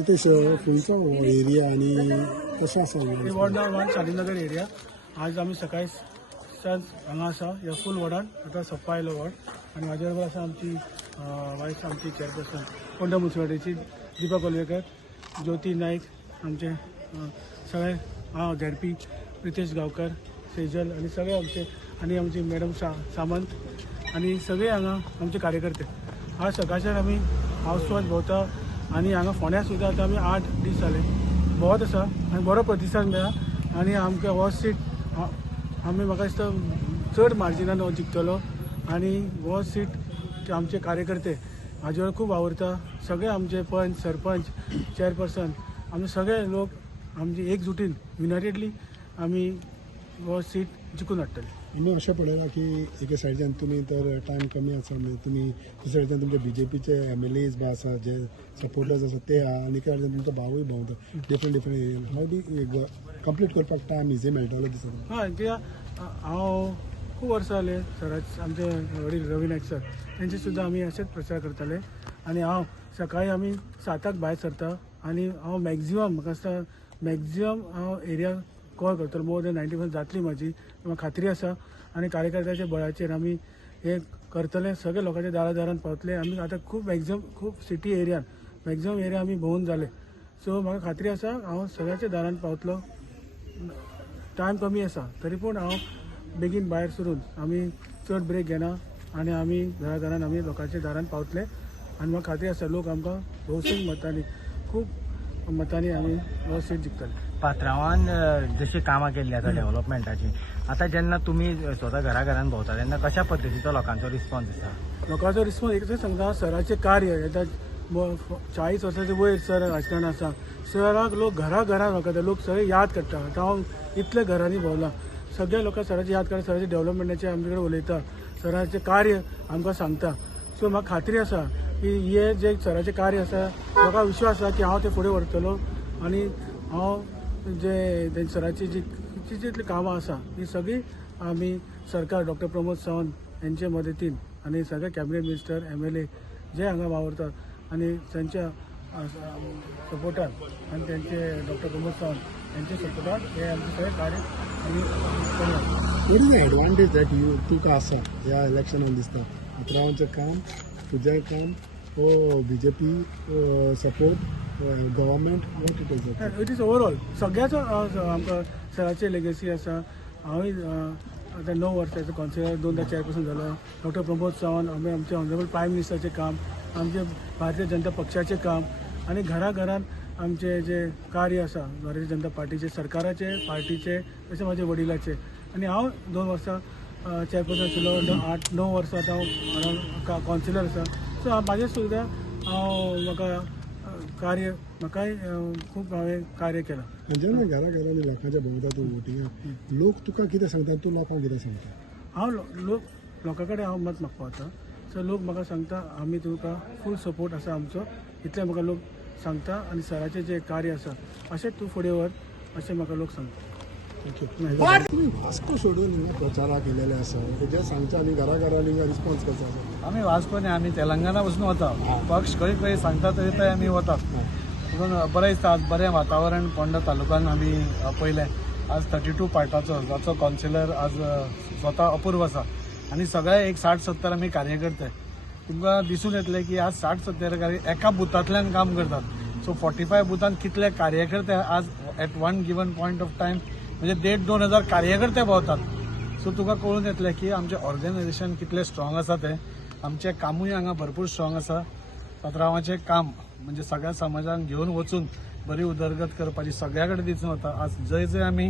नितेश खंयचो एरिया आणि कशें आसा वॉर्ड नंबर 1 शालीनगर एरिया. आज आम्ही सकाळी हांगा आसा या फूल वॉर्डान आता सोप्पा आयलो वॉर्ड आणि माझ्या बरोबर आसा आमची वायस आमची चेअरपर्सन फोंडा म्युन्सिपालिटीची दीपा कोलवेकर, ज्योती नाईक, आमचे सगळे हांव झेडपी प्रितेश गांवकर, सेजल आणि सगळे आमची मॅडम सामंत आणि सगळे हांगा आमचे कार्यकर्ते. आज सकाळच्यान आमी हावसवाद भोंवता आणि हांगा फोंड्या सुद्दां आतां आमी 8 दीस जाले भोंवत आसा आनी बरो प्रतिसाद मेळ्ळा आणि आमकां हो सीट आमी म्हाका दिसता चड मार्जिनान हो जिखतलो आणि हो सीट आमचे कार्यकर्ते हाजे वेळार खूब आवडटा. सगळे आमचे पंच, सरपंच, चेअरपर्सन आमी सगळे लोक आमची एकजुटीन युनायटेडली आमी हो सीट जिखून हाडटले. आमी अशें पळयलां की एके सायडीच्यान तुमी तर टायम कमी आसा म्हणजे तुमी दुसरे सायडीच्यान तुमचे BJPचे MLAs बी आसा जे सपोर्टर्स आसा ते आहा आनी एके सायडीच्यान तुमचो भावूय भोंवता डिफरंट एरियान. हाव डी कंप्लीट करपाक टायम इजी मेळटलो दिसता? हय, कित्याक हांव खूब वर्सां जाले सराचे आमचे वडील रवी नायक सर तेंचे सुद्दां आमी अशेंच प्रचार करताले आनी हांव सकाळी आमी 7 भायर सरता आणि हांव मॅक्झिमम म्हाका दिसता मॅक्झिमम हांव एरिया कवर करतलो. मोर दॅन 90% जातली म्हाजी म्हाका खात्री आसा आणि कार्यकर्त्याच्या बळाचेर आमी हे करतले. सगळे लोकांच्या दारान पावतले. आमी आतां खूब सिटी एरियान मॅक्झिमम एरिया आमी भोंवून जाले. सो म्हाका खात्री आसा हांव सगळ्याच्या दारान पावतलो. टायम कमी आसा तरी पूण हांव बेगीन भायर सरून आमी चड ब्रेक घेना आणि आमी घरान आमी लोकांच्या दारान पावतले आणि म्हाका खात्री आसा लोक आमकां भौशीक मतांनी खूब मतांनी आमी हो सीट जिखतले. पात्रांवान जशी कामां केल्ली आसा डेव्हलपमेंटाची, आता जेन्ना तुमी स्वता घरान भोंवता तेन्ना कशा पद्दतीचो लोकांचो रिस्पॉन्स आसा? लोकांचो रिस्पॉन्स एकच सांगता, सराचे कार्य येता 40 वर्सांचे वयर सर राजकारण आसा. सराक लोक घरान वळखता, लोक सगळे याद करता. आतां हांव इतले घरांनी भोंवला, सगळे लोक सराची याद करता, सराचे डेव्हलपमेंटाचे आमचे कडेन उलयता, सराचे कार्य आमकां सांगता. सो म्हाका खात्री आसा की हे जे सराचे कार्य आसा म्हाका विश्वास आसा की हांव ते फुडें व्हरतलो आणि हांव जे सराची जी जितली कामां आसा ही सगळी आमी सरकार डॉक्टर प्रमोद सावंत यांचे मदतीन आणि सगळे कॅबिनेट मिनिस्टर MLA जे हांगा वावरतात आणि त्यांच्या सपोर्टान आणि त्यांचे डॉक्टर प्रमोद सावंत यांचे सपोर्टान हे आमचे सगळे कार्य आमी करतात. What is the advantage that तुका आसा ह्या इलेक्शनान दिसता? पात्रांवांचें काम, तुजें काम, BJP support, government, what it is? It is overall सगळ्याचो आमकां सराचे लेगसी आसा. हांवूय आतां 9 वर्साचो कावन्सिलर, 2दा चेअरपर्सन जालो. डॉक्टर प्रमोद सावंत आमचे ऑनरेबल प्रायम मिनिस्टरचें काम, आमचे भारतीय जनता पक्षाचें काम आणि घरान आमचे जे कार्य आसा भारतीय जनता पार्टीचे, सरकाराचे, पार्टीचे, तशें म्हाजे वडिलाचे. आणि हांव 2 वर्सां चेअरपर्सन आशिल्लो, 8-9 वर्सां हांव कावन्सिलर आसा. सो म्हाजें सुद्दां म्हाका कार्य म्हाकाय खूब हांवें कार्य केलां. जेन्ना घरांनी लोकांच्या भोंवता तूं वोटिंगाक, लोक तुका कितें सांगता, तूं लोकांक कितें सांगता? हांव लोकां कडेन हांव मत मागपाक वता. सो लोक म्हाका सांगता आमी तुका फूल सपोर्ट आसा आमचो, इतलें म्हाका लोक सांगता आणि सराचें जें कार्य आसा अशेंच तूं फुडें व्हर अशें म्हाका लोक सांगता. तुम्ही वास्को सोडून हिंगा प्रचाराक गेलेले आसा, जे सांगता आनी घरांनी रिस्पॉन्स करता आसा? आम्ही वाचपणे आम्ही तेलंगणा वचून वता. पक्ष खंय सांगता तरी थंय आमी वतात. म्हणून बरें दिसता. आज बरें वातावरण फोंडा तालुक्यान आमी पळयलें. आज 32 पार्टाचो जाचो कावन्सिलर आज स्वता अपूर्व आसा आणि सगळे एक 60-70 आमी कार्यकर्ते. तुमकां दिसून येतलें की आज 60-70 एका बुथांतल्यान काम करतात. सो 45 बुथांत कितले कार्यकर्ते आज at one given point of time म्हणजे 1,500-2,000 कार्यकर्ते भोंवतात. सो तुका कळून येतलें की आमचें ऑर्गनायझेशन कितलें स्ट्रॉंग आसा तें. आमचें कामूय हांगा भरपूर स्ट्रॉंग आसा. पात्रांवाचें काम म्हणजे सगळ्या समाजाक घेवन वचून बरी उदरगत करपाची सगळ्या कडेन दिसून वता. आज जंय आमी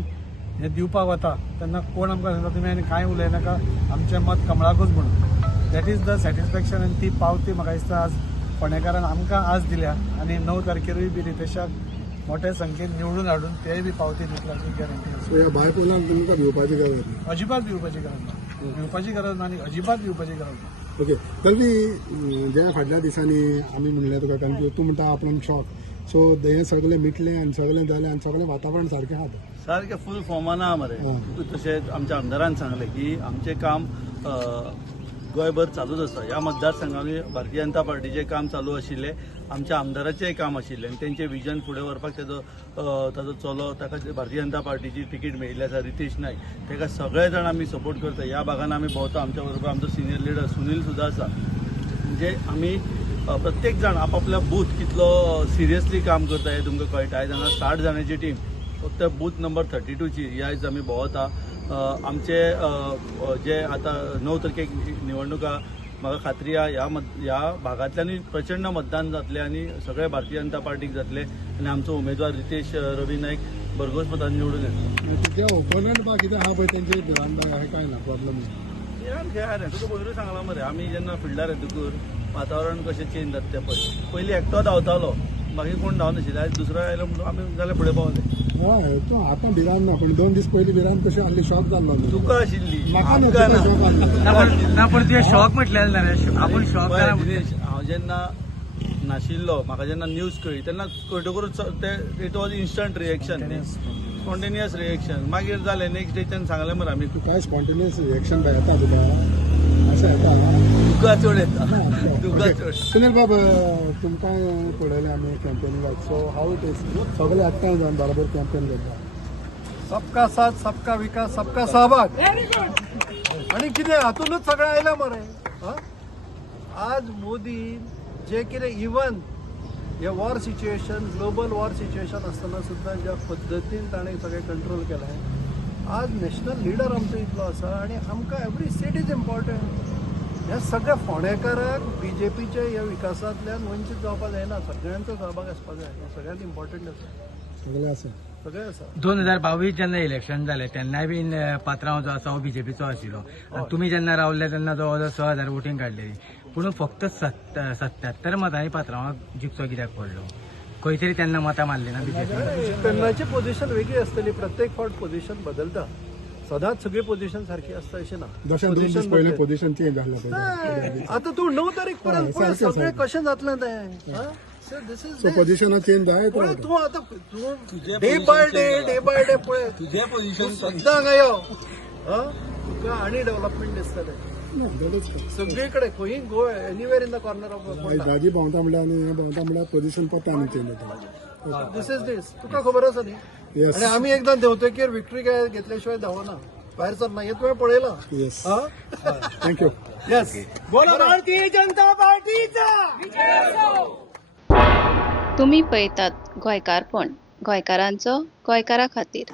हे दिवपाक वता तेन्ना कोण आमकां सांगता तुमी आनी कांय उलयनाका, आमचें मत कमळाकूच म्हणून. दॅट इज द सॅटिस्फॅक्शन आनी ती पावती म्हाका दिसता आज फोंडेकारान आमकां आज दिल्या आणि 9 तारखेरूय बी रितेशाक मोठ्या संख्येन निवडून हाडून तेय बी पावती दितल्याची गॅरंटी आसा. सो ह्या बायपोलाक तुमकां भिवपाची गरज ना? अजिबात भिवपाची गरज ना. भिवपाची गरज ना आणि अजिबात भिवपाची गरज ना. ओके. तरी जे फाटल्या दिसांनी आमी म्हणलें तुका कारण तूं म्हणटा आपण शॉक. सो हें सगळें मिटलें आनी सगळें जालें आनी सगळें वातावरण सारकें आहा? सारकें फूल फॉर्मान आहा मरे. तशेंच आमच्या आमदारान सांगलें की आमचें काम गोंयभर चालूच आसा. ह्या मतदारसंघांनी भारतीय जनता पार्टीचें काम चालू आशिल्लें, आमच्या आमदाराचेंय काम आशिल्लें आनी तेंचें विजन फुडें व्हरपाक ताजो चलो, ताका भारतीय जनता पार्टीची तिकीट मेळिल्ली आसा, रितेश नायक, ताका सगळे जाण आमी सपोर्ट करता. ह्या भागान आमी भोंवता, आमच्या बरोबर आमचो सिनियर लिडर सुनील सुद्दां आसा. म्हणजे आमी प्रत्येक जाण आपापल्या बूथ कितलो सिरियसली काम करता हें तुमकां कळटा. आयज हांगा 60 जाणांची टीम फक्त बूथ नंबर 32ची ही आयज आमी भोंवता. आमचे जे आतां 9 तारखेक निवडणुका, म्हाका खात्री आहा ह्या भागांतल्यानूय प्रचंड मतदान जातलें आनी सगळे भारतीय जनता पार्टीक जातले आनी आमचो उमेदवार रितेश रवी नायक भरघोस मतान निवडून येतलो. तुज्या ओपोनंट बा कितें आहा पळय तेंचे भिरांत हें काय ना प्रॉब्लम. यार तुका पयरूच सांगलां मरे, आमी जेन्ना फिल्डार येतकूर वातावरण कशें चेंज जाता तें पयलीं एकटो धांवतालो, बाकी कोण धांवनाशिल्ले. आयज दुसरो आयलो म्हणून आमी जाल्यार फुडें पावले. हय तूं आतां भिरांत ना, पण 2 दीस पयलीं भिरांत कशें आसली, शॉक जाल्लो न्हू. तुका आशिल्ली, म्हाका आमकां ना. शॉक आसलो. ना पण तुवें शॉक म्हटलें ना रे, आपण शॉक पळय दिनेश, हांव जेन्ना नाशिल्लो, म्हाका जेन्ना न्यूज कळ्ळी तेन्ना कळटकूच ते it was instant reaction, spontaneous reaction. मागीर जालें, नेक्स्ट डे तेन्ना सांगलें मरे आमी. तूं काय स्पॉन्टेनियस रिएक्शन काय येता तुका अशें येता. तुका चड येता, तुका ओके. चड. सुनील बाब, तुमकां पळयलें आमी कॅम्पेनिंगाक, सो हाव इट इज सगळे एकठांय जावन बरोबर कॅम्पेन करता. सबका साथ, सबका विकास, सबका सहभाग. आणि कितें हातूनच सगळें आयलां मरे. आज मोदी जे कितें इवन हे war situation, global war situation आसतना सुद्दां ज्या पद्दतीन ताणें सगळें कंट्रोल केलें, आज नॅशनल लिडर आमचो इतलो आसा आनी आमकां एवरी स्टेट इज इम्पॉर्टंट. ह्या सगळ्या फोंडेकाराक बीजेपीच्या ह्या विकासांतल्यान वंचीत जावपाक जायना. सगळ्यांचो सहभाग आसपाक जाय, हें सगळ्यांत इम्पॉर्टंट आसा. सगळे आसा. सगळें आसा. 2022 जेन्ना इलेक्शन जालें तेन्नाय बीन पात्रांव जो आसा हो बीजेपीचो आशिल्लो आनी तुमी जेन्ना रावले तेन्ना जवळ जवळ 6,000 वोटींग काडलेली, पूण फक्त 77 मतांनी पात्रांवाक जिखचो कित्याक पडलो? खंय तरी तेन्ना मतां मारली ना बीजेपी? तेन्नाची पोझिशन वेगळी आसतली. प्रत्येक फावट पोझिशन बदलता. सदांच सगळी पोझिशन सारखी आसता अशें ना. जशें 2 दीस पयलीं पोझिशन चेंज जाल्लें पळय. आतां तूं 9 तारीख पर्यंत पळय सारकें, सगळें सारकें. कशें जातलें तें. सो पोझिशनां चेंज जायत पळय रावता. तूं आतां डे बाय डे पळय तुजें पोझिशन सद्दां हांगा यो, तुका आनी डेव्हलपमेंट दिसतलें ना, जालेच काय. सगळीकडे. खंय go anywhere in the corner of eyes भाजी भोंवता म्हणल्यार आनी हें भोंवता म्हणल्यार पोझिशन पत्ता आनी चेंज जाता. दिस इज दीस. तुका खबर आसा न्ही. येस. आणि आम्ही एकदा देवतेकीर विक्ट्री काय घेतल्याशिवाय धावना, भायर सरना. हे तुवें पळयलां. येस. थँक्यू. येस. बोला भारतीय जनता पार्टीचा. तुम्ही पळयतात गोंयकारपण, गोंयकारांचो गोंयकारा खातीर.